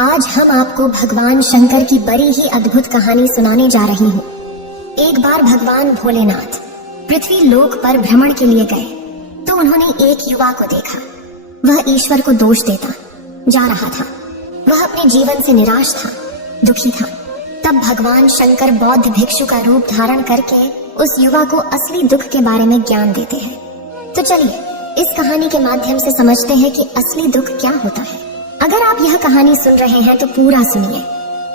आज हम आपको भगवान शंकर की बड़ी ही अद्भुत कहानी सुनाने जा रही हूँ। एक बार भगवान भोलेनाथ पृथ्वी लोक पर भ्रमण के लिए गए तो उन्होंने एक युवा को देखा। वह ईश्वर को दोष देता जा रहा था। वह अपने जीवन से निराश था, दुखी था। तब भगवान शंकर बौद्ध भिक्षु का रूप धारण करके उस युवा को असली दुख के बारे में ज्ञान देते हैं। तो चलिए इस कहानी के माध्यम से समझते हैं कि असली दुख क्या होता है। अगर आप यह कहानी सुन रहे हैं तो पूरा सुनिए।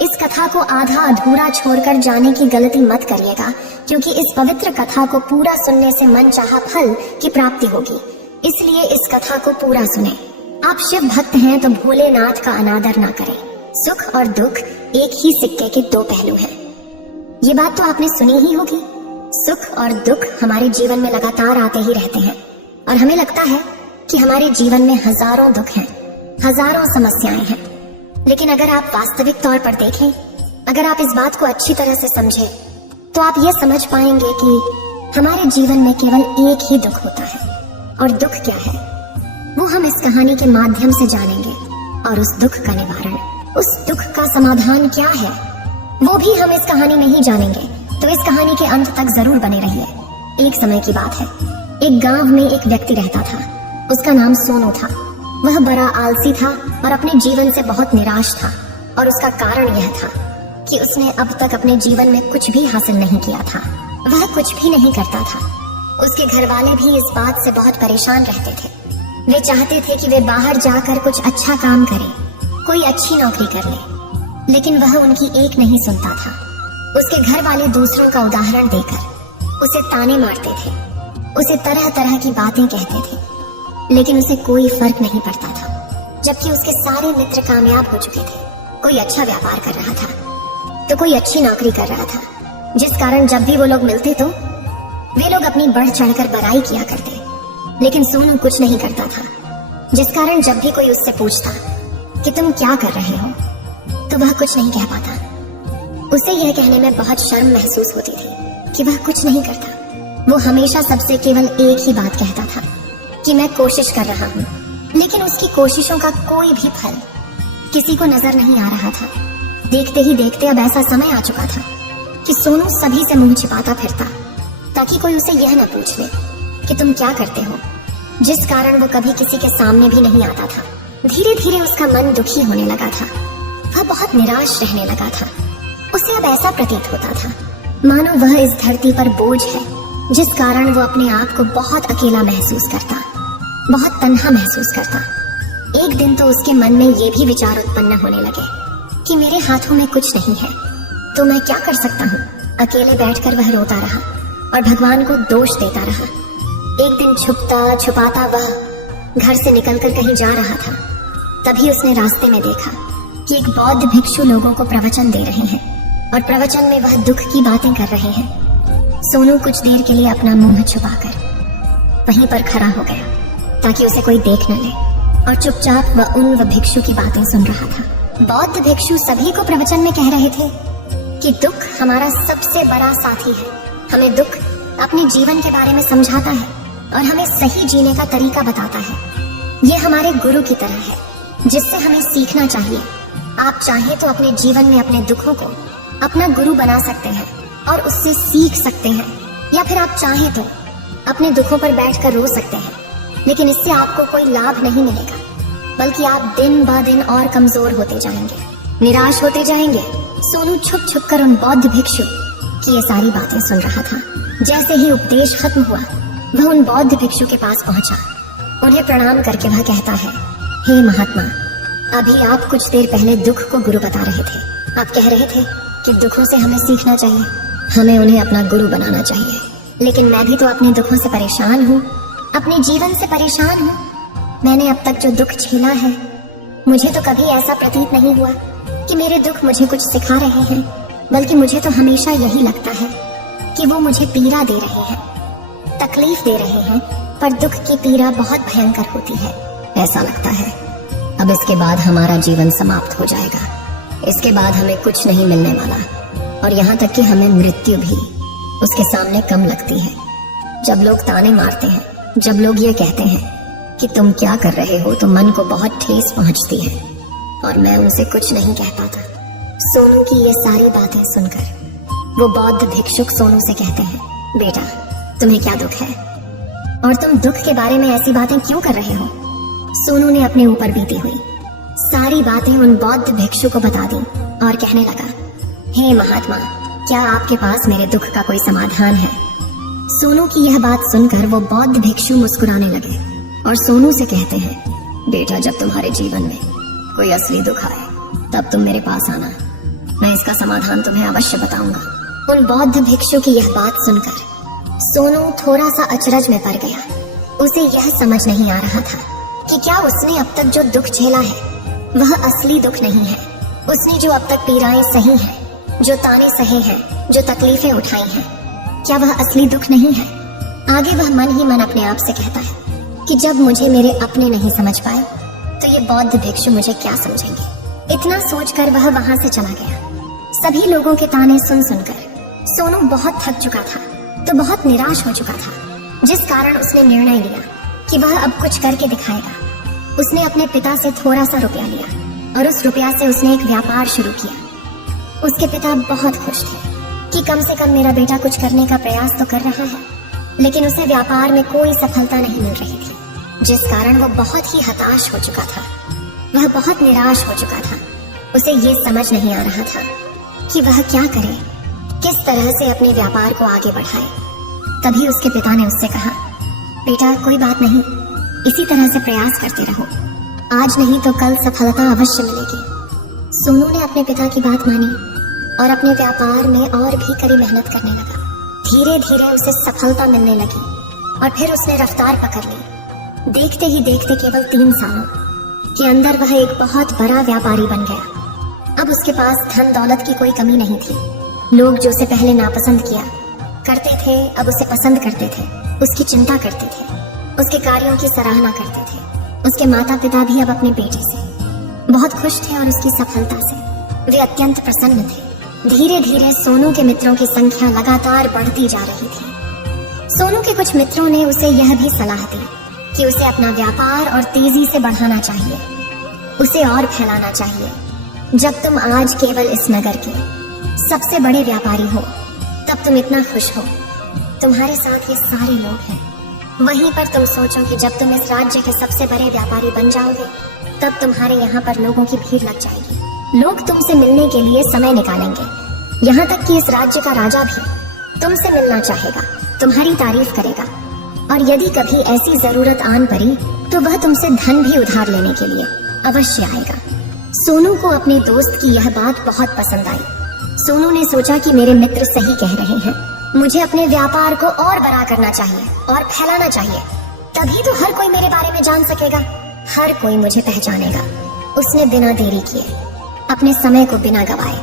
इस कथा को आधा अधूरा छोड़कर जाने की गलती मत करिएगा, क्योंकि इस पवित्र कथा को पूरा सुनने से मनचाहा फल की प्राप्ति होगी। इसलिए इस कथा को पूरा सुने। आप शिव भक्त हैं तो भोलेनाथ का अनादर ना करें। सुख और दुख एक ही सिक्के के दो पहलू हैं। ये बात तो आपने सुनी ही होगी। सुख और दुख हमारे जीवन में लगातार आते ही रहते हैं और हमें लगता है कि हमारे जीवन में हजारों दुख हैं, हजारों समस्याएं हैं। लेकिन अगर आप वास्तविक तौर पर देखें, अगर आप इस बात को अच्छी तरह से समझें, तो आप ये समझ पाएंगे कि हमारे जीवन में केवल एक ही दुख होता है। और दुख क्या है वो हम इस कहानी के माध्यम से जानेंगे। और उस दुख का निवारण, उस दुख का समाधान क्या है, वो भी हम इस कहानी में ही जानेंगे। तो इस कहानी के अंत तक जरूर बने रहिए। एक समय की बात है, एक गांव में एक व्यक्ति रहता था। उसका नाम सोनू था। वह बड़ा आलसी था और अपने जीवन से बहुत निराश था। और उसका कारण यह था कि उसने अब तक अपने जीवन में कुछ भी हासिल नहीं किया था। वह कुछ भी नहीं करता था। उसके घर वाले भी इस बात से बहुत परेशान रहते थे। वे चाहते थे कि वे बाहर जाकर कुछ अच्छा काम करे, कोई अच्छी नौकरी कर ले, लेकिन वह उनकी एक नहीं सुनता था। उसके घर वाले दूसरों का उदाहरण देकर उसे ताने मारते थे, उसे तरह तरह की बातें कहते थे, लेकिन उसे कोई फर्क नहीं पड़ता था। जबकि उसके सारे मित्र कामयाब हो चुके थे। कोई अच्छा व्यापार कर रहा था तो कोई अच्छी नौकरी कर रहा था, जिस कारण जब भी वो लोग मिलते तो वे लोग अपनी बढ़ चढ़कर बड़ाई किया करते। लेकिन सोनू कुछ नहीं करता था, जिस कारण जब भी कोई उससे पूछता कि तुम क्या कर रहे हो, तो वह कुछ नहीं कह पाता। उसे यह कहने में बहुत शर्म महसूस होती थी कि वह कुछ नहीं करता। वो हमेशा सबसे केवल एक ही बात कहता था कि मैं कोशिश कर रहा हूँ। लेकिन उसकी कोशिशों का कोई भी फल किसी को नजर नहीं आ रहा था। देखते ही देखते अब ऐसा समय आ चुका था कि सोनू सभी से मुंह छिपाता फिरता, ताकि कोई उसे यह न पूछ ले कि तुम क्या करते हो, जिस कारण वो कभी किसी के सामने भी नहीं आता था। धीरे धीरे उसका मन दुखी होने लगा था। वह बहुत निराश रहने लगा था। उसे अब ऐसा प्रतीत होता था मानो वह इस धरती पर बोझ है, जिस कारण वो अपने आप को बहुत अकेला महसूस करता, बहुत तन्हा महसूस करता। एक दिन तो उसके मन में ये भी विचार उत्पन्न होने लगे कि मेरे हाथों में कुछ नहीं है तो मैं क्या कर सकता हूँ। अकेले बैठकर वह रोता रहा और भगवान को दोष देता रहा। एक दिन छुपता छुपाता वह घर से निकलकर कहीं जा रहा था। तभी उसने रास्ते में देखा कि एक बौद्ध भिक्षु लोगों को प्रवचन दे रहे हैं और प्रवचन में वह दुख की बातें कर रहे हैं। सोनू कुछ देर के लिए अपना मुंह छुपाकर वहीं पर खड़ा हो गया ताकि उसे कोई देख न ले, और चुपचाप वह उन भिक्षु की बातें सुन रहा था। बौद्ध भिक्षु सभी को प्रवचन में कह रहे थे कि दुख हमारा सबसे बड़ा साथी है। हमें दुख अपने जीवन के बारे में समझाता है और हमें सही जीने का तरीका बताता है। ये हमारे गुरु की तरह है, जिससे हमें सीखना चाहिए। आप चाहें तो अपने जीवन में अपने दुखों को अपना गुरु बना सकते हैं और उससे सीख सकते हैं, या फिर आप चाहें तो अपने दुखों पर बैठकर रो सकते हैं। लेकिन इससे आपको कोई लाभ नहीं मिलेगा, बल्कि आप दिन ब दिन और कमजोर होते जाएंगे, निराश होते जाएंगे। सोनू छुप छुप कर उन बौद्ध भिक्षु की ये सारी बातें सुन रहा था। जैसे ही उपदेश खत्म हुआ, वह उन बौद्ध भिक्षु के पास पहुंचा। उन्हें प्रणाम करके वह कहता है, हे महात्मा, अभी आप कुछ देर पहले दुख को गुरु बता रहे थे। आप कह रहे थे कि दुखों से हमें सीखना चाहिए, हमें उन्हें अपना गुरु बनाना चाहिए। लेकिन मैं भी तो अपने दुखों से परेशान हूँ, अपने जीवन से परेशान हूँ। मैंने अब तक जो दुख झेला है, मुझे तो कभी ऐसा प्रतीत नहीं हुआ कि मेरे दुख मुझे कुछ सिखा रहे हैं, बल्कि मुझे तो हमेशा यही लगता है कि वो मुझे पीड़ा दे रहे हैं, तकलीफ दे रहे हैं। पर दुख की पीड़ा बहुत भयंकर होती है। ऐसा लगता है अब इसके बाद हमारा जीवन समाप्त हो जाएगा। इसके बाद हमें कुछ नहीं मिलने वाला, और यहाँ तक कि हमें मृत्यु भी उसके सामने कम लगती है। जब लोग ताने मारते हैं, जब लोग ये कहते हैं कि तुम क्या कर रहे हो, तो मन को बहुत ठेस पहुंचती है। और मैं उनसे कुछ नहीं कह पाता। सोनू की ये सारी बातें सुनकर वो बौद्ध भिक्षुक सोनू से कहते हैं, बेटा तुम्हें क्या दुख है और तुम दुख के बारे में ऐसी बातें क्यों कर रहे हो? सोनू ने अपने ऊपर बीती हुई सारी बातें उन बौद्ध भिक्षु को बता दी और कहने लगा, हे महात्मा, क्या आपके पास मेरे दुख का कोई समाधान है? सोनू की यह बात सुनकर वो बौद्ध भिक्षु मुस्कुराने लगे और सोनू से कहते हैं, बेटा जब तुम्हारे जीवन में कोई असली दुख आए तब तुम मेरे पास आना, मैं इसका समाधान तुम्हें अवश्य बताऊंगा। उन बौद्ध भिक्षु की यह बात सुनकर सोनू थोड़ा सा अचरज में पड़ गया। उसे यह समझ नहीं आ रहा था कि क्या उसने अब तक जो दुख झेला है वह असली दुख नहीं है। उसने जो अब तक पीड़ाएं सही हैं, जो ताने सहे हैं, जो तकलीफें उठाई हैं, क्या वह असली दुख नहीं है? आगे वह मन ही मन अपने आप से कहता है कि जब मुझे मेरे अपने नहीं समझ पाए तो ये बौद्ध भिक्षु मुझे क्या समझेंगे। इतना सोचकर वह वहां से चला गया। सभी लोगों के ताने सुन सुनकर सोनू बहुत थक चुका था, तो बहुत निराश हो चुका था, जिस कारण उसने निर्णय लिया कि वह अब कुछ करके दिखाएगा। उसने अपने पिता से थोड़ा सा रुपया लिया और उस रुपया से उसने एक व्यापार शुरू किया। उसके पिता बहुत खुश थे कि कम से कम मेरा बेटा कुछ करने का प्रयास तो कर रहा है, लेकिन उसे व्यापार में कोई सफलता नहीं मिल रही थी, जिस कारण वो बहुत ही हताश हो चुका था। वह बहुत निराश हो चुका था। उसे ये समझ नहीं आ रहा था कि वह क्या करे, किस तरह से अपने व्यापार को आगे बढ़ाए। तभी उसके पिता ने उससे कहा, बेटा कोई बात नहीं, इसी तरह से प्रयास करते रहो, आज नहीं तो कल सफलता अवश्य मिलेगी। सोनू ने अपने पिता की बात मानी और अपने व्यापार में और भी कड़ी मेहनत करने लगा। धीरे धीरे उसे सफलता मिलने लगी और फिर उसने रफ्तार पकड़ ली। देखते ही देखते केवल 3 सालों के अंदर वह एक बहुत बड़ा व्यापारी बन गया। अब उसके पास धन दौलत की कोई कमी नहीं थी। लोग जो उसे पहले नापसंद किया करते थे, अब उसे पसंद करते थे, उसकी चिंता करते थे, उसके कार्यों की सराहना करते थे। उसके माता पिता भी अब अपने बेटे से बहुत खुश थे और उसकी सफलता से वे अत्यंत प्रसन्न थे। धीरे धीरे सोनू के मित्रों की संख्या लगातार बढ़ती जा रही थी। सोनू के कुछ मित्रों ने उसे यह भी सलाह दी कि उसे अपना व्यापार और तेजी से बढ़ाना चाहिए, उसे और फैलाना चाहिए। जब तुम आज केवल इस नगर के सबसे बड़े व्यापारी हो तब तुम इतना खुश हो, तुम्हारे साथ ये सारे लोग हैं। वहीं पर तुम सोचो कि जब तुम इस राज्य के सबसे बड़े व्यापारी बन जाओगे तब तुम्हारे यहाँ पर लोगों की भीड़ लग जाएगी। लोग तुमसे मिलने के लिए समय निकालेंगे। यहाँ तक कि इस राज्य का राजा भी तुमसे मिलना चाहेगा, तुम्हारी तारीफ करेगा, और यदि कभी ऐसी जरूरत आन पड़ी तो वह तुमसे धन भी उधार लेने के लिए अवश्य आएगा। सोनू को अपने दोस्त की यह बात बहुत पसंद आई। सोनू ने सोचा कि मेरे मित्र सही कह रहे हैं, मुझे अपने व्यापार को और बड़ा करना चाहिए और फैलाना चाहिए, तभी तो हर कोई मेरे बारे में जान सकेगा, हर कोई मुझे पहचानेगा। उसने बिना देरी किए अपने समय को बिना गवाए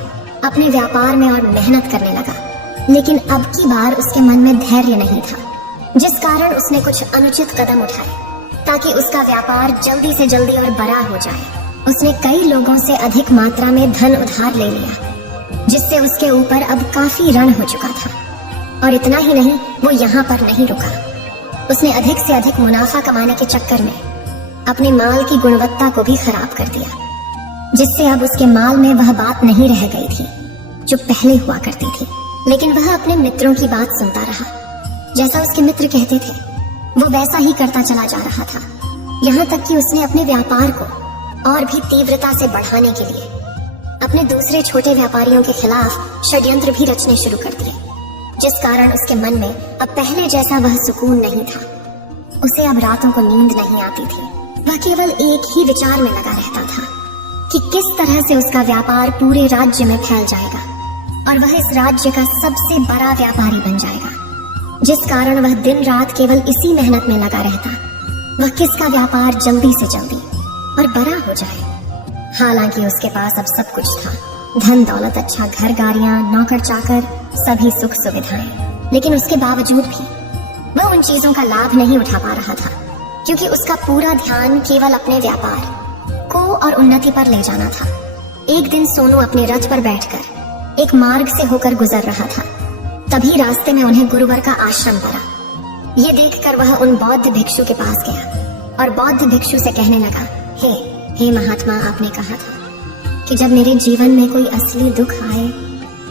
अपने व्यापार में और मेहनत करने लगा। लेकिन अब की बार उसके मन में धैर्य नहीं था, जिस कारण उसने कुछ अनुचित कदम उठाए ताकि उसका व्यापार जल्दी से जल्दी और बड़ा हो जाए। उसने कई लोगों से अधिक मात्रा में धन उधार ले लिया, जिससे उसके ऊपर अब काफी ऋण हो चुका था। और इतना ही नहीं, वो यहाँ पर नहीं रुका। उसने अधिक से अधिक मुनाफा कमाने के चक्कर में अपने माल की गुणवत्ता को भी खराब कर दिया, जिससे अब उसके माल में वह बात नहीं रह गई थी जो पहले हुआ करती थी। लेकिन वह अपने मित्रों की बात सुनता रहा। जैसा उसके मित्र कहते थे वो वैसा ही करता चला जा रहा था। यहाँ तक कि उसने अपने व्यापार को और भी तीव्रता से बढ़ाने के लिए अपने दूसरे छोटे व्यापारियों के खिलाफ षड्यंत्र भी रचने शुरू कर दिए, जिस कारण उसके मन में अब पहले जैसा वह सुकून नहीं था। उसे अब रातों को नींद नहीं आती थी। वह केवल एक ही विचार में लगा रहता था कि किस तरह से उसका व्यापार पूरे राज्य में फैल जाएगा और वह इस राज्य का सबसे बड़ा व्यापारी बन जाएगा, जिस कारण वह दिन रात केवल इसी मेहनत में लगा रहता, वह किसका व्यापार जल्दी से जल्दी और बड़ा हो जाए। हालांकि उसके पास अब सब कुछ था, धन दौलत, अच्छा घर, गाड़ियां, नौकर चाकर, सभी सुख सुविधाएं, लेकिन उसके बावजूद भी वह उन चीजों का लाभ नहीं उठा पा रहा था, क्योंकि उसका पूरा ध्यान केवल अपने व्यापार को और उन्नति पर ले जाना था। एक दिन सोनू अपने रथ पर बैठकर एक मार्ग से होकर गुजर रहा था। तभी रास्ते में उन्हें गुरुवर का आश्रम पड़ा। ये देखकर वह उन बौद्ध भिक्षु के पास गया और बौद्ध भिक्षु से कहने लगा, हे महात्मा, आपने कहा था कि जब मेरे जीवन में कोई असली दुख आए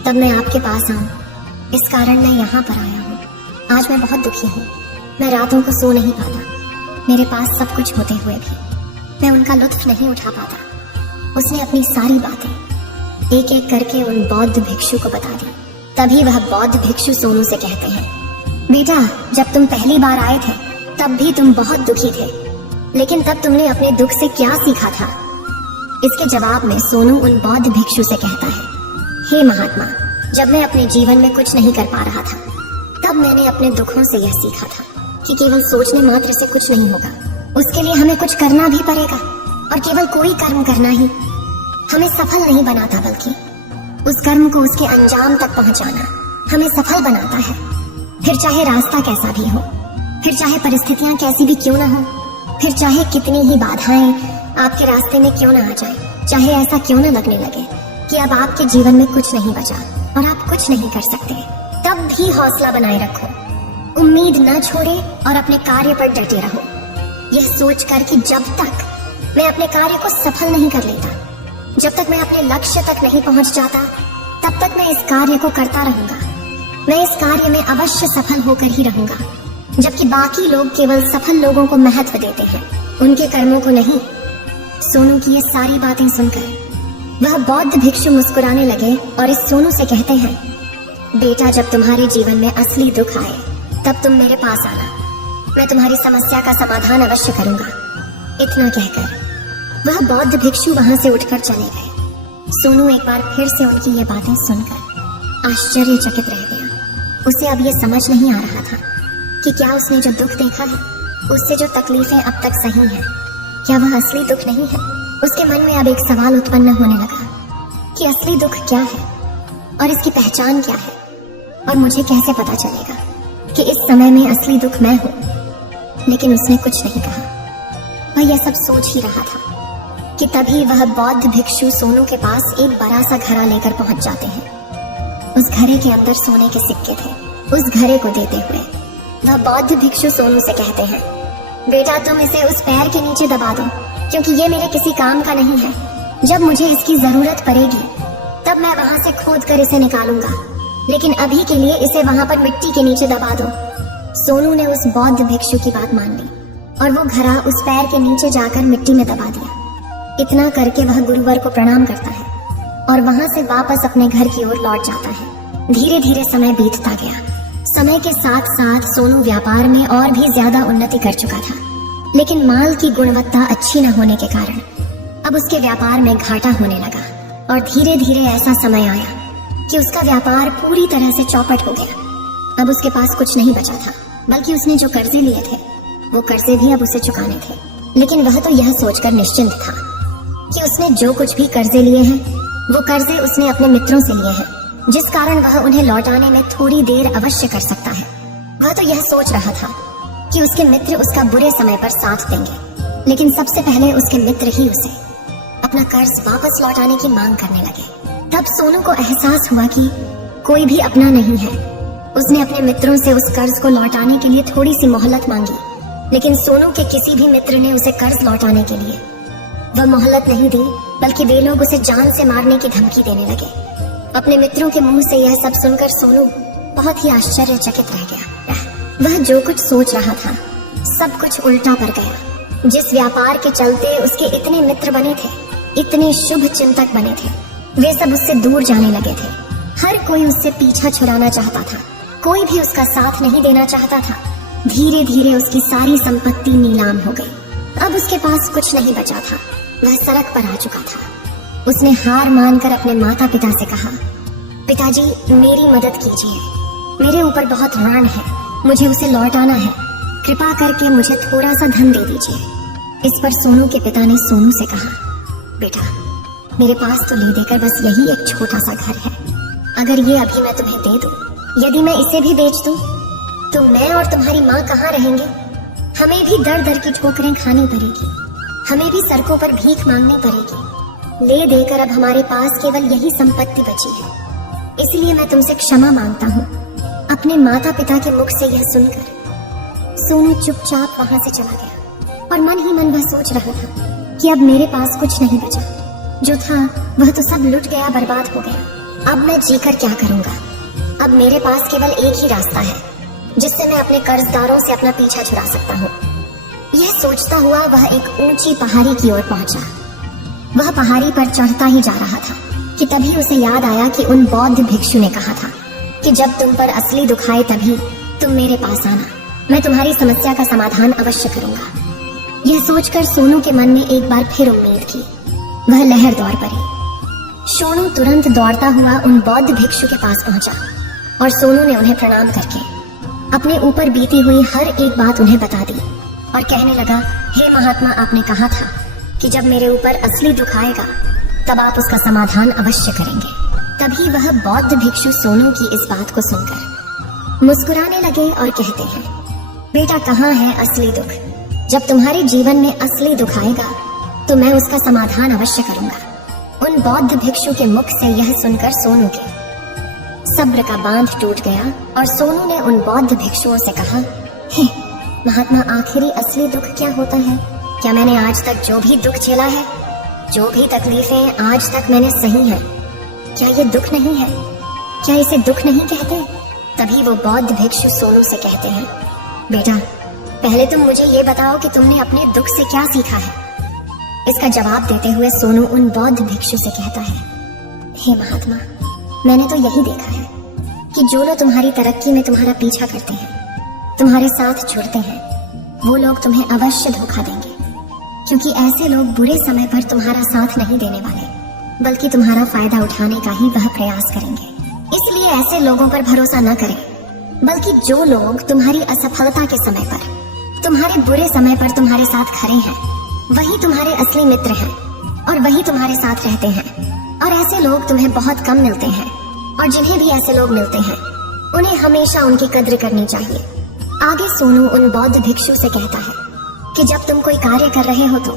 तब मैं आपके पास आऊं। इस कारण मैं यहाँ पर आया हूँ। आज मैं बहुत दुखी हूँ। मैं रातों को सो नहीं पाता। मेरे पास सब कुछ होते हुए भी मैं उनका लुत्फ नहीं उठा पाता। उसने अपनी सारी बातें एक एक करके उन बौद्ध भिक्षु को बता दी। तभी वह बौद्ध भिक्षु सोनू से कहते हैं, बेटा, जब तुम पहली बार आए थे तब भी तुम बहुत दुखी थे, लेकिन तब तुमने अपने दुख से क्या सीखा था? इसके जवाब में सोनू उन बौद्ध भिक्षु से कहता है, हे महात्मा, जब मैं अपने जीवन में कुछ नहीं कर पा रहा था तब मैंने अपने दुखों से यह सीखा था कि केवल सोचने मात्र से कुछ नहीं होगा। उसके लिए हमें कुछ करना भी पड़ेगा, और केवल कोई कर्म करना ही हमें सफल नहीं बनाता, बल्कि उस कर्म को उसके अंजाम तक पहुंचाना हमें सफल बनाता है। फिर चाहे रास्ता कैसा भी हो, फिर चाहे परिस्थितियां कैसी भी क्यों ना हो, फिर चाहे कितनी ही बाधाएं आपके रास्ते में क्यों ना आ जाए, चाहे ऐसा क्यों ना लगने लगे कि अब आपके जीवन में कुछ नहीं बचा और आप कुछ नहीं कर सकते, तब भी हौसला बनाए रखो, उम्मीद न छोड़े और अपने कार्य पर डटे रहो। यह सोचकर कि जब तक मैं अपने कार्य को सफल नहीं कर लेता, जब तक मैं अपने लक्ष्य तक नहीं पहुंच जाता, तब तक मैं इस कार्य को करता रहूंगा। मैं इस कार्य में अवश्य सफल होकर ही रहूंगा। जबकि बाकी लोग केवल सफल लोगों को महत्व देते हैं, उनके कर्मों को नहीं। सोनू की ये सारी बातें सुनकर वह बौद्ध भिक्षु मुस्कुराने लगे और इस सोनू से कहते हैं, बेटा, जब तुम्हारे जीवन में असली दुख आए तब तुम मेरे पास आना, मैं तुम्हारी समस्या का समाधान अवश्य करूंगा। इतना कहकर वह बौद्ध भिक्षु वहां से उठकर चले गए। सोनू एक बार फिर से उनकी ये बातें सुनकर आश्चर्यचकित रह गया। उसे अब ये समझ नहीं आ रहा था कि क्या उसने जो दुख देखा है, उससे जो तकलीफें अब तक सही हैं, क्या वह असली दुख नहीं है? उसके मन में अब एक सवाल उत्पन्न होने लगा कि असली दुख क्या है और इसकी पहचान क्या है, और मुझे कैसे पता चलेगा कि इस समय में असली दुख मैं हूं। लेकिन उसने कुछ नहीं कहा। वह यह सब सोच ही रहा था कि तभी वह बौद्ध भिक्षु सोनू के पास एक बड़ा सा घड़ा लेकर पहुंच जाते हैं। उस घड़े के अंदर सोने के सिक्के थे। उस घड़े को देते हुए वह बौद्ध भिक्षु सोनू से कहते हैं, बेटा, तुम इसे उस पैर के नीचे दबा दो, क्योंकि ये मेरे किसी काम का नहीं है। जब मुझे इसकी जरूरत पड़ेगी तब मैं वहां से खोद कर इसे निकालूंगा, लेकिन अभी के लिए इसे वहां पर मिट्टी के नीचे दबा दो। सोनू ने उस बौद्ध भिक्षु की बात मान ली और वो घड़ा उस पैर के नीचे जाकर मिट्टी में दबा दिया। इतना करके वह गुरुवर को प्रणाम करता है और वहां से वापस अपने घर की ओर लौट जाता है। धीरे धीरे समय बीतता गया। समय के साथ साथ सोनू व्यापार में और भी ज्यादा उन्नति कर चुका था, लेकिन माल की गुणवत्ता अच्छी न होने के कारण अब उसके व्यापार में घाटा होने लगा। और धीरे धीरे ऐसा समय आया कि उसका व्यापार पूरी तरह से चौपट हो गया। अब उसके पास कुछ नहीं बचा था, बल्कि उसने जो कर्जे लिए थे वो कर्जे भी अब उसे चुकाने थे। लेकिन वह तो यह सोचकर निश्चिंत था कि उसने जो कुछ भी कर्जे लिए हैं वो कर्जे उसने अपने मित्रों से लिए हैं, जिस कारण वह उन्हें लौटाने में थोड़ी देर अवश्य कर सकता है। वह तो यह सोच रहा था कि उसके मित्र उसका बुरे समय पर साथ देंगे, लेकिन सबसे पहले उसके मित्र ही उसे अपना कर्ज वापस लौटाने की मांग करने लगे। तब सोनू को एहसास हुआ कि कोई भी अपना नहीं है। उसने अपने मित्रों से उस कर्ज को लौटाने के लिए थोड़ी सी मोहलत मांगी, लेकिन सोनू के किसी भी मित्र ने उसे कर्ज लौटाने के लिए वह मोहलत नहीं दी, बल्कि वे लोग उसे जान से मारने की धमकी देने लगे। अपने मित्रों के मुंह से यह सब सुनकर सोनू बहुत ही आश्चर्यचकित रह गया। वह जो कुछ सोच रहा था सब कुछ उल्टा पड़ गया। जिस व्यापार के चलते उसके इतने मित्र बने थे, इतने शुभ चिंतक बने थे, वे सब उससे दूर जाने लगे थे। हर कोई उससे पीछा छुड़ाना चाहता था, कोई भी उसका साथ नहीं देना चाहता था। धीरे धीरे उसकी सारी संपत्ति नीलाम हो गई। अब उसके पास कुछ नहीं बचा था। वह सड़क पर आ चुका था। उसने हार मानकर अपने माता पिता से कहा, पिताजी, मेरी मदद कीजिए, मेरे ऊपर बहुत ऋण है, मुझे उसे लौटाना है, कृपा करके मुझे थोड़ा सा धन दे दीजिए। इस पर सोनू के पिता ने सोनू से कहा, बेटा, मेरे पास तो ले देकर बस यही एक छोटा सा घर है। अगर ये अभी मैं तुम्हें दे दूं, यदि मैं इसे भी बेच दूं, तो मैं और तुम्हारी माँ कहाँ रहेंगे? हमें भी दर दर की ठोकरें खानी पड़ेगी, हमें भी सड़कों पर भीख मांगनी पड़ेगी। ले देकर अब हमारे पास केवल यही संपत्ति बची है, इसलिए मैं तुमसे क्षमा मांगता हूँ। अपने माता पिता के मुख से यह सुनकर सोनू चुपचाप वहां से चला गया और मन ही मन वह सोच रहा था कि अब मेरे पास कुछ नहीं बचा, जो था वह तो सब लुट गया, बर्बाद हो गया। अब मैं जीकर क्या करूंगा? अब मेरे पास केवल एक ही रास्ता है जिससे मैं अपने कर्जदारों से अपना पीछा छुड़ा सकता हूँ। यह सोचता हुआ वह एक ऊंची पहाड़ी की ओर पहुंचा। वह पहाड़ी पर चढ़ता ही जा रहा था कि तभी उसे याद आया कि उन बौद्ध भिक्षु ने कहा था कि जब तुम पर असली दुख आए तभी तुम मेरे पास आना, मैं तुम्हारी समस्या का समाधान अवश्य करूंगा। यह सोचकर सोनू के मन में एक बार फिर उम्मीद की। वह लहर दौड़ पड़ी। सोनू तुरंत दौड़ता हुआ उन बौद्ध भिक्षु के पास पहुंचा और सोनू ने उन्हें प्रणाम करके अपने ऊपर बीती हुई हर एक बात उन्हें बता दी और कहने लगा, हे महात्मा, आपने कहा था कि जब मेरे ऊपर असली दुख आएगा तब आप उसका समाधान अवश्य करेंगे। तभी वह बौद्ध भिक्षु सोनू की इस बात को सुनकर मुस्कुराने लगे और कहते हैं, बेटा, कहाँ है असली दुख? जब तुम्हारे जीवन में असली दुख आएगा तो मैं उसका समाधान अवश्य करूंगा। उन बौद्ध भिक्षु के मुख से यह सुनकर सोनू के सब्र का बांध टूट गया और सोनू ने उन बौद्ध भिक्षुओं से कहा, हे महात्मा, आखिरी असली दुख क्या होता है? क्या मैंने आज तक जो भी दुख झेला है, जो भी तकलीफें आज तक मैंने सही हैं, क्या ये दुख नहीं है? क्या इसे दुख नहीं कहते? तभी वो बौद्ध भिक्षु सोनू से कहते हैं, बेटा, पहले तुम मुझे ये बताओ कि तुमने अपने दुख से क्या सीखा है। इसका जवाब देते हुए सोनू उन बौद्ध भिक्षु से कहता है, हे महात्मा, मैंने तो यही देखा है कि जो लोग तुम्हारी तरक्की में तुम्हारा पीछा करते हैं, तुम्हारे साथ जुड़ते हैं, वो लोग तुम्हें अवश्य धोखा देंगे, क्योंकि ऐसे लोग बुरे समय पर तुम्हारा साथ नहीं देने वाले, बल्कि तुम्हारा फायदा उठाने का ही वह प्रयास करेंगे। इसलिए ऐसे लोगों पर भरोसा न करें, बल्कि जो लोग तुम्हारी असफलता के समय पर, तुम्हारे बुरे समय पर तुम्हारे साथ खड़े हैं, वही तुम्हारे असली मित्र हैं और वही तुम्हारे साथ रहते हैं। और ऐसे लोग तुम्हें बहुत कम मिलते हैं, और जिन्हें भी ऐसे लोग मिलते हैं उन्हें हमेशा उनकी कद्र करनी चाहिए। आगे सोनू उन बौद्ध भिक्षु से कहता है कि जब तुम कोई कार्य कर रहे हो तो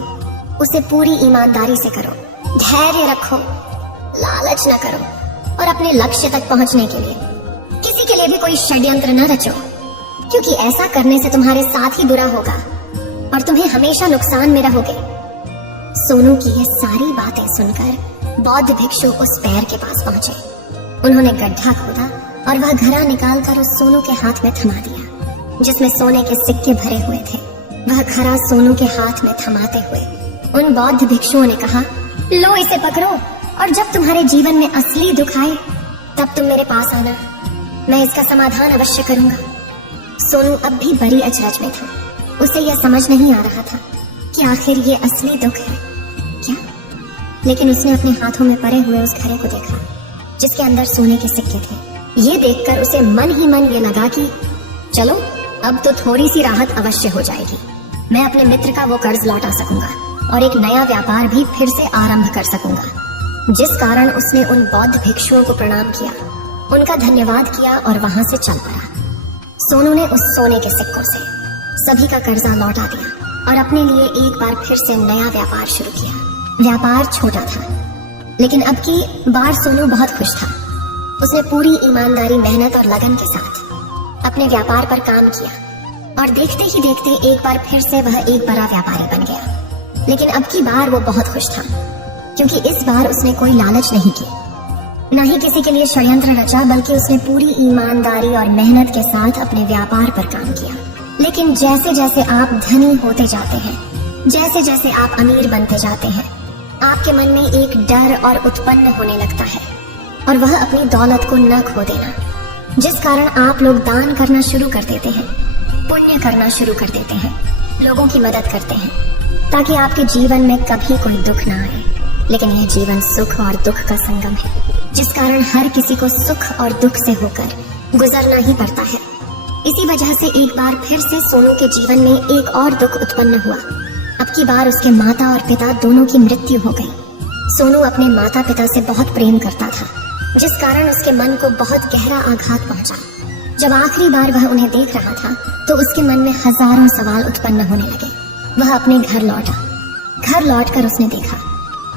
उसे पूरी ईमानदारी से करो, धैर्य रखो, लालच न करो और अपने लक्ष्य तक पहुंचने के लिए किसी के लिए भी कोई षड्यंत्र न रचो, क्योंकि ऐसा करने से तुम्हारे साथ ही बुरा होगा और तुम्हें हमेशा नुकसान में रहोगे। सोनू की ये सारी बातें सुनकर बौद्ध भिक्षु उस पैर के पास पहुंचे। उन्होंने गड्ढा खोदा और वह घड़ा निकालकर उस सोनू के हाथ में थमा दिया, जिसमें सोने के सिक्के भरे हुए थे। वह घड़ा सोनू के हाथ में थमाते हुए उन बौद्ध भिक्षुओं ने कहा, लो इसे पकड़ो, और जब तुम्हारे जीवन में असली दुख आए तब तुम मेरे पास आना, मैं इसका समाधान अवश्य करूंगा। सोनू अब भी बड़ी अचरज में था। उसे यह समझ नहीं आ रहा था कि आखिर ये असली दुख है क्या। लेकिन उसने अपने हाथों में पड़े हुए उस घड़े को देखा जिसके अंदर सोने के सिक्के थे। ये देखकर उसे मन ही मन ये लगा कि चलो, अब तो थोड़ी सी राहत अवश्य हो जाएगी। मैं अपने मित्र का वो कर्ज लौटा सकूंगा और एक नया व्यापार भी फिर से आरंभ कर सकूंगा। जिस कारण उसने उन बौद्ध भिक्षुओं को प्रणाम किया, उनका धन्यवाद किया और वहां से चल पड़ा। सोनू ने उस सोने के सिक्कों से सभी का कर्जा लौटा दिया और अपने लिए एक बार फिर से नया व्यापार शुरू किया। व्यापार छोटा था, लेकिन अब की बार सोनू बहुत खुश था। उसने पूरी ईमानदारी, मेहनत और लगन के साथ अपने व्यापार पर काम किया और देखते ही देखते एक बार फिर से वह एक बड़ा व्यापारी बन गया। लेकिन अब की बार वो बहुत खुश था, क्योंकि इस बार उसने कोई लालच नहीं की, न ही किसी के लिए षड्यंत्र रचा, बल्कि उसने पूरी ईमानदारी और मेहनत के साथ अपने व्यापार पर काम किया। लेकिन जैसे जैसे आप धनी होते जाते हैं, जैसे जैसे आप अमीर बनते जाते हैं, आपके मन में एक डर और उत्पन्न होने लगता है, और वह अपनी दौलत को न खो देना, जिस कारण आप लोग दान करना शुरू कर देते हैं, पुण्य करना शुरू कर देते हैं, लोगों की मदद करते हैं, ताकि आपके जीवन में कभी कोई दुख ना आए। लेकिन यह जीवन सुख और दुख का संगम है, जिस कारण हर किसी को सुख और दुख से होकर गुजरना ही पड़ता है। इसी वजह से एक बार फिर से सोनू के जीवन में एक और दुख उत्पन्न हुआ। अब की बार उसके माता और पिता दोनों की मृत्यु हो गई। सोनू अपने माता पिता से बहुत प्रेम करता था, जिस कारण उसके मन को बहुत गहरा आघात पहुंचा। जब आखिरी बार वह उन्हें देख रहा था तो उसके मन में हजारों सवाल उत्पन्न होने लगे। वह अपने घर लौटा। घर लौटकर उसने देखा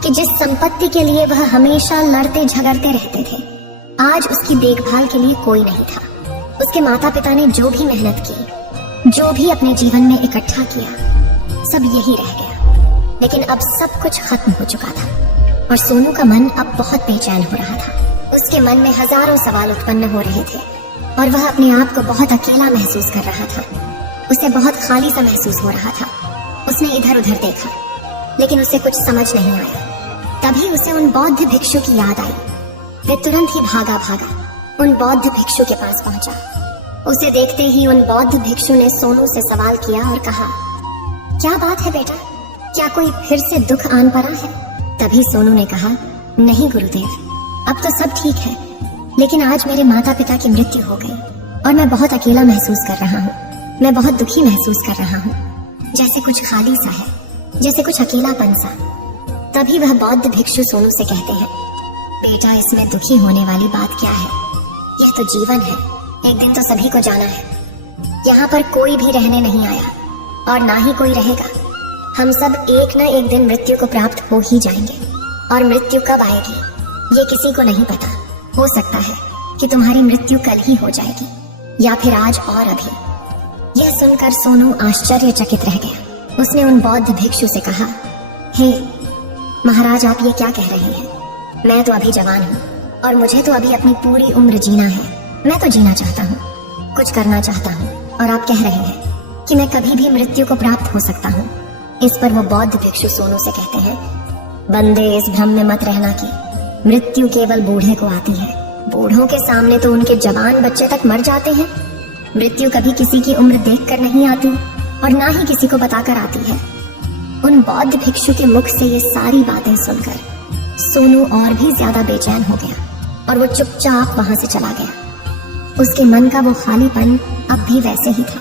कि जिस संपत्ति के लिए वह हमेशा लड़ते झगड़ते रहते थे, आज उसकी देखभाल के लिए कोई नहीं था। उसके माता पिता ने जो भी मेहनत की, जो भी अपने जीवन में इकट्ठा किया, सब यही रह गया। लेकिन अब सब कुछ खत्म हो चुका था। और सोनू का मन अब बहुत बेचैन हो रहा था। उसके मन में हजारों सवाल उत्पन्न हो रहे थे और वह अपने आप को बहुत अकेला महसूस कर रहा था। उसे बहुत खाली सा महसूस हो रहा था। उसने इधर उधर देखा लेकिन उसे कुछ समझ नहीं आया। तभी उसे उन बौद्ध भिक्षु की याद आई। वह तुरंत ही भागा उन बौद्ध भिक्षु के पास पहुंचा। उसे देखते ही उन बौद्ध भिक्षु ने सोनू से सवाल किया और कहा, क्या बात है बेटा, क्या कोई फिर से दुख आन पड़ा है? तभी सोनू ने कहा, नहीं गुरुदेव, अब तो सब ठीक है, लेकिन आज मेरे माता पिता की मृत्यु हो गई और मैं बहुत अकेला महसूस कर रहा हूँ। मैं बहुत दुखी महसूस कर रहा हूँ, जैसे कुछ खाली सा है, जैसे कुछ अकेलापन सा। तभी वह बौद्ध भिक्षु सोनू से कहते हैं, बेटा, इसमें दुखी होने वाली बात क्या है? यह तो जीवन है, एक दिन तो सभी को जाना है। यहाँ पर कोई भी रहने नहीं आया और ना ही कोई रहेगा। हम सब एक न एक दिन मृत्यु को प्राप्त हो ही जाएंगे और मृत्यु कब आएगी ये किसी को नहीं पता। हो सकता है कि तुम्हारी मृत्यु कल ही हो जाएगी या फिर आज और अभी। यह सुनकर सोनू आश्चर्यचकित रह गया। उसने उन बौद्ध भिक्षु से कहा, हे महाराज, आप ये क्या कह रहे हैं? मैं तो अभी जवान हूँ और मुझे तो अभी अपनी पूरी उम्र जीना है। मैं तो जीना चाहता हूँ, कुछ करना चाहता हूँ, और आप कह रहे हैं कि मैं कभी भी मृत्यु को प्राप्त हो सकता हूँ। इस पर वो बौद्ध भिक्षु सोनू से कहते हैं, बंदे, इस भ्रम में मत रहना कि मृत्यु केवल बूढ़े को आती है। बूढ़ों के सामने तो उनके जवान बच्चे तक मर जाते हैं। मृत्यु कभी किसी की उम्र देखकर नहीं आती और ना ही किसी को बताकर आती है। उन बौद्ध भिक्षु के मुख से ये सारी बातें सुनकर सोनू और भी ज्यादा बेचैन हो गया और वो चुपचाप वहां से चला गया। उसके मन का वो खालीपन अब भी वैसे ही था।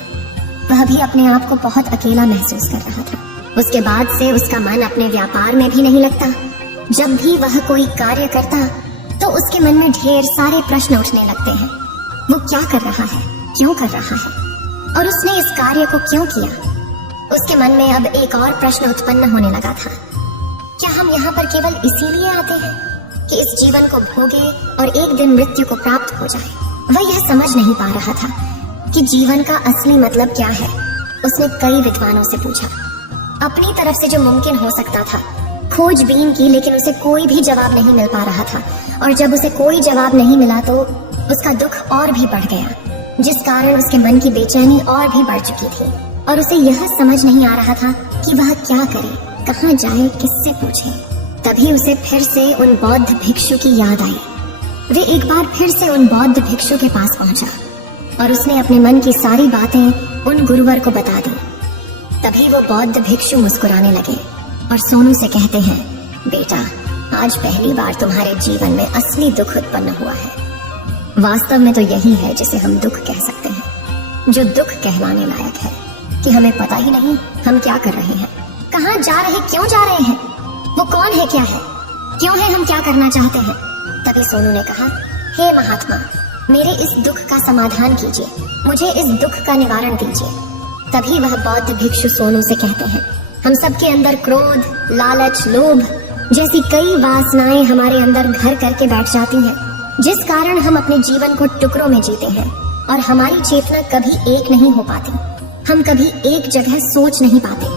वह भी अपने आप को बहुत अकेला महसूस कर रहा था। उसके बाद से उसका मन अपने व्यापार में भी नहीं लगता। जब भी वह कोई कार्य करता तो उसके मन में ढेर सारे प्रश्न उठने लगते हैं। वो क्या कर रहा है, क्यों कर रहा है, और उसने इस कार्य को क्यों किया? उसके मन में अब एक और प्रश्न उत्पन्न होने लगा था, क्या हम यहाँ पर केवल इसीलिए आते हैं कि इस जीवन को भोगे और एक दिन मृत्यु को प्राप्त हो जाए? वह यह समझ नहीं पा रहा था कि जीवन का असली मतलब क्या है। उसने कई विद्वानों से पूछा, अपनी तरफ से जो मुमकिन हो सकता था खोजबीन की, लेकिन उसे कोई भी जवाब नहीं मिल पा रहा था। और जब उसे कोई जवाब नहीं मिला तो उसका दुख और भी बढ़ गया, जिस कारण उसके मन की बेचैनी और भी बढ़ चुकी थी। और उसे यह समझ नहीं आ रहा था कि वह क्या करे, कहाँ जाए, किससे पूछे। तभी उसे फिर से उन बौद्ध भिक्षु की याद आई। वे एक बार फिर से उन बौद्ध भिक्षु के पास पहुंचा और उसने अपने मन की सारी बातें उन गुरुवर को बता दी। तभी वो बौद्ध भिक्षु मुस्कुराने लगे और सोनू से कहते हैं, बेटा, आज पहली बार तुम्हारे जीवन में असली दुख उत्पन्न हुआ है। वास्तव में तो यही है जिसे हम दुख कह सकते हैं, जो दुख कहलाने लायक है कि हमें पता ही नहीं हम क्या कर रहे हैं, कहाँ जा रहे, क्यों जा रहे हैं, वो कौन है, क्या है, क्यों है, हम क्या करना चाहते हैं। तभी सोनू ने कहा, हे महात्मा, मेरे इस दुख का समाधान कीजिए, मुझे इस दुख का निवारण दीजिए। तभी वह बौद्ध भिक्षु सोनू से कहते हैं, हम सबके अंदर क्रोध, लालच, लोभ जैसी कई वासनाएं हमारे अंदर घर करके बैठ जाती हैं, जिस कारण हम अपने जीवन को टुकड़ों में जीते हैं और हमारी चेतना कभी एक नहीं हो पाती। हम कभी एक जगह सोच नहीं पाते,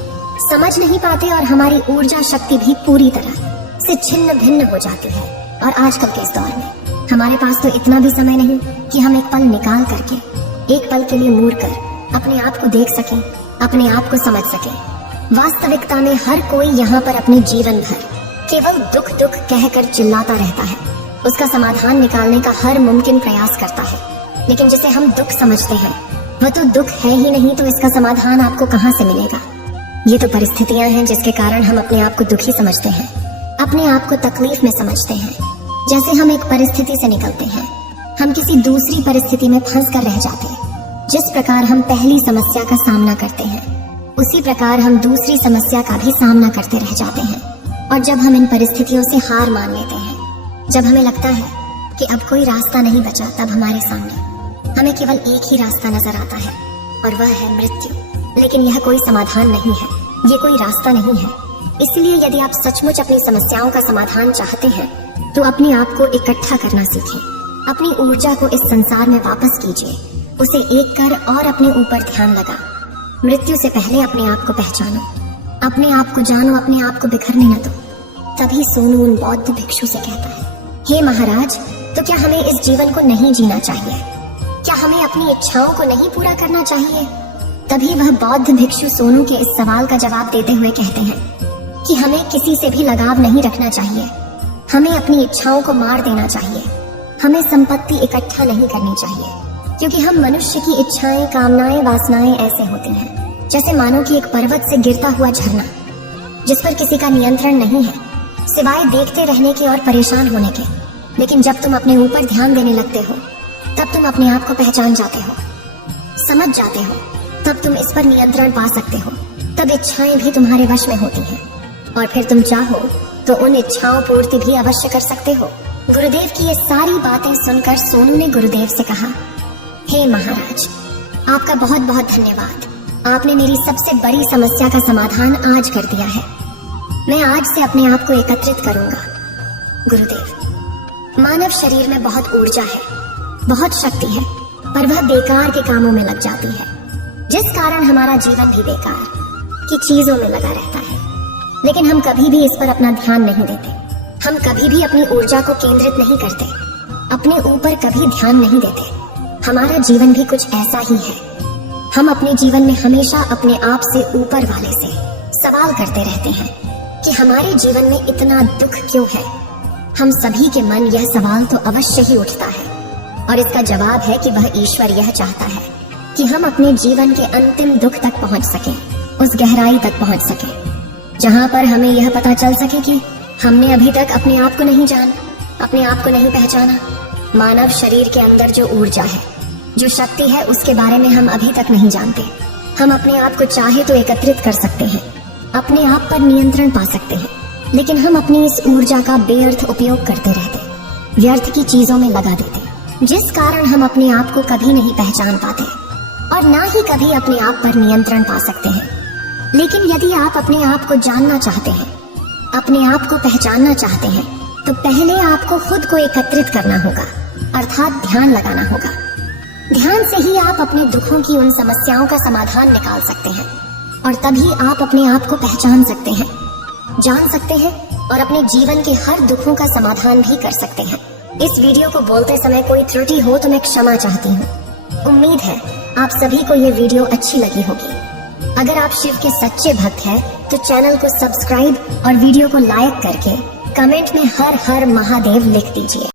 समझ नहीं पाते और हमारी ऊर्जा शक्ति भी पूरी तरह से छिन्न भिन्न हो जाती है। और आजकल के इस दौर में हमारे पास तो इतना भी समय नहीं कि हम एक पल निकाल करके, एक पल के लिए मुड़ कर अपने आप को देख सकें, अपने आप को समझ सकें। वास्तविकता में हर कोई यहाँ पर अपने जीवन भर केवल दुख दुख कहकर चिल्लाता रहता है। उसका समाधान निकालने का हर मुमकिन प्रयास करता है, लेकिन जिसे हम दुख समझते हैं वह तो दुख है ही नहीं, तो इसका समाधान आपको कहाँ से मिलेगा। ये तो परिस्थितियां हैं जिसके कारण हम अपने आप को दुखी समझते हैं, अपने आप को तकलीफ में समझते हैं। जैसे हम एक परिस्थिति से निकलते हैं, हम किसी दूसरी परिस्थिति में फंस कर रह जाते हैं। जिस प्रकार हम पहली समस्या का सामना करते हैं, उसी प्रकार हम दूसरी समस्या का भी सामना करते रह जाते हैं। और जब हम इन परिस्थितियों से हार मान लेते हैं, जब हमें लगता है कि अब कोई रास्ता नहीं बचा, तब हमारे सामने हमें केवल एक ही रास्ता नजर आता है और वह है मृत्यु। लेकिन यह कोई समाधान नहीं है, ये कोई रास्ता नहीं है। इसलिए यदि आप सचमुच अपनी समस्याओं का समाधान चाहते हैं तो अपने आप को इकट्ठा करना सीखें, अपनी ऊर्जा को इस संसार में वापस कीजिए, उसे एक कर और अपने ऊपर ध्यान लगा। मृत्यु से पहले अपने आप को पहचानो, अपने आप को जानो, अपने आप को बिखरने न दो। तभी सोनू उन बौद्ध भिक्षु से कहता है, हे महाराज, तो क्या हमें इस जीवन को नहीं जीना चाहिए? क्या हमें अपनी इच्छाओं को नहीं पूरा करना चाहिए? तभी वह बौद्ध भिक्षु सोनू के इस सवाल का जवाब देते हुए कहते हैं कि हमें किसी से भी लगाव नहीं रखना चाहिए, हमें अपनी इच्छाओं को मार देना चाहिए, हमें संपत्ति इकट्ठा नहीं करनी चाहिए, क्योंकि हम मनुष्य की इच्छाएं, कामनाएं, वासनाएं ऐसे होती हैं जैसे मानो कि एक पर्वत से गिरता हुआ झरना, जिस पर किसी का नियंत्रण नहीं है सिवाय देखते रहने के और परेशान होने के। लेकिन जब तुम अपने ऊपर ध्यान देने लगते हो तब तुम अपने आप को पहचान जाते हो, समझ जाते हो, तब तुम इस पर नियंत्रण पा सकते हो, तब इच्छाएं भी तुम्हारे वश में होती हैं और फिर तुम चाहो तो उन इच्छाओं पूर्ति भी अवश्य कर सकते हो। गुरुदेव की ये सारी बातें सुनकर सोनू ने गुरुदेव से कहा, हे महाराज, आपका बहुत बहुत धन्यवाद, आपने मेरी सबसे बड़ी समस्या का समाधान आज कर दिया है। मैं आज से अपने आप को एकत्रित करूंगा। गुरुदेव, मानव शरीर में बहुत ऊर्जा है, बहुत शक्ति है, पर वह बेकार के कामों में लग जाती है, जिस कारण हमारा जीवन भी बेकार की चीजों में लगा रहता है। लेकिन हम कभी भी इस पर अपना ध्यान नहीं देते, हम कभी भी अपनी ऊर्जा को केंद्रित नहीं करते, अपने ऊपर कभी ध्यान नहीं देते। हमारा जीवन भी कुछ ऐसा ही है। हम अपने जीवन में हमेशा अपने आप से ऊपर वाले से सवाल करते रहते हैं कि हमारे जीवन में इतना दुख क्यों है। हम सभी के मन यह सवाल तो अवश्य ही उठता है और इसका जवाब है कि वह ईश्वर यह चाहता है कि हम अपने जीवन के अंतिम दुख तक पहुंच सके, उस गहराई तक पहुंच सके जहां पर हमें यह पता चल सके कि हमने अभी तक अपने आप को नहीं जाना, अपने आप को नहीं पहचाना। मानव शरीर के अंदर जो ऊर्जा है, जो शक्ति है, उसके बारे में हम अभी तक नहीं जानते। हम अपने आप को चाहे तो एकत्रित कर सकते हैं, अपने आप पर नियंत्रण पा सकते हैं, लेकिन हम अपनी इस ऊर्जा का बेअर्थ उपयोग करते रहते, व्यर्थ की चीजों में लगा देते, जिस कारण हम अपने आप को कभी नहीं पहचान पाते और ना ही कभी अपने आप पर नियंत्रण पा सकते हैं। लेकिन यदि आप अपने आप को जानना चाहते हैं, अपने आप को पहचानना चाहते हैं, तो पहले आपको खुद को एकत्रित करना होगा, अर्थात ध्यान लगाना होगा। ध्यान से ही आप अपने दुखों की उन समस्याओं का समाधान निकाल सकते हैं और तभी आप अपने आप को पहचान सकते हैं, जान सकते हैं और अपने जीवन के हर दुखों का समाधान भी कर सकते हैं। इस वीडियो को बोलते समय कोई त्रुटि हो तो मैं क्षमा चाहती हूँ। उम्मीद है आप सभी को ये वीडियो अच्छी लगी होगी। अगर आप शिव के सच्चे भक्त हैं तो चैनल को सब्सक्राइब और वीडियो को लाइक करके कमेंट में हर हर महादेव लिख दीजिए।